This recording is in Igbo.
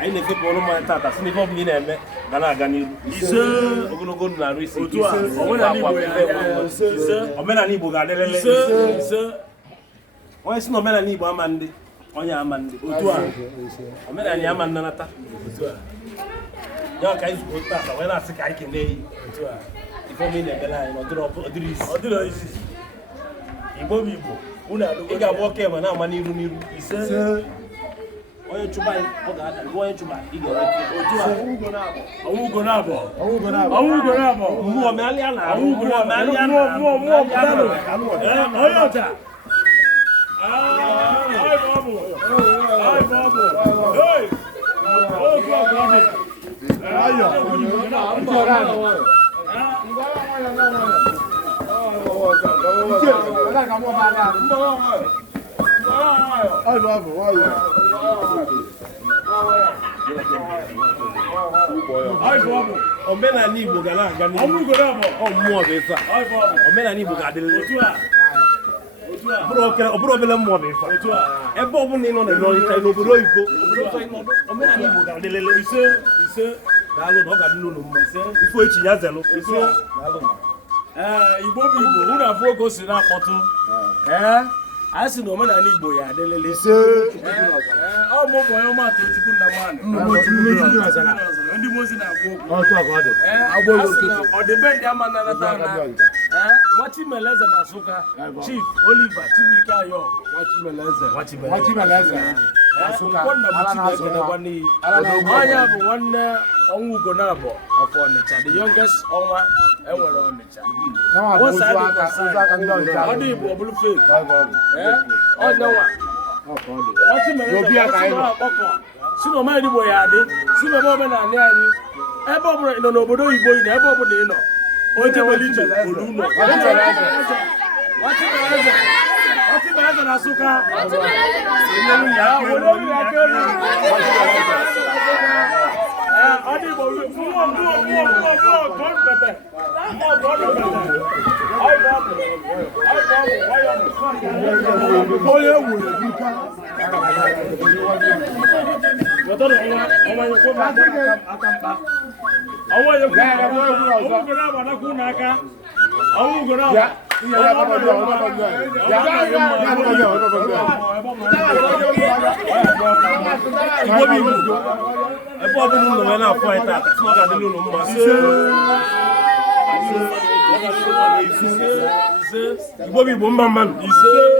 I never put on my tata, sneak up in a man, Ganagani, Ogono Narisi, or Melanibo, sir. Why is no Melanibo Amandi? On your Amandi, or Melaniaman Nanata. Your guys put that when I say I can lay if I mean a line or drop or do this. Ibobibo, Una, you got walk and now money, sir. Why you buy? Why you buy? You Omena ni bugala gani. More befa. Omena ni bugade. Obro bela mo befa. Ebo bu ni no na no ita no bro igo. Omena ni bugade lele ise. Dalo no gadi no mo ise. Ifo echi ya zelo. Ise. Dalo. Igbo bi Igbo, una fo go si na potu. Asi no mana ni Igbo ya delele se mo boyo ma to chukwu na man ndi mozi na agbo to agode agbo o de bend amana na ta wachi meleza na suka Chief Oliver Chibika yo wachi meleza asuka ala na suka kwani anya bụ nwanne Onwugo na abo of Onitsha, the youngest onwa enwere Onitsha. One side of the Igbo blue face. What's the Sino ma Igbo ya dị, sino ma na ani ani. Ebe obere no n'obodo Igbo ị na ebe obodo ị nọ. Oje welije oluno. What's the na suka? Igbo bi bo mman ise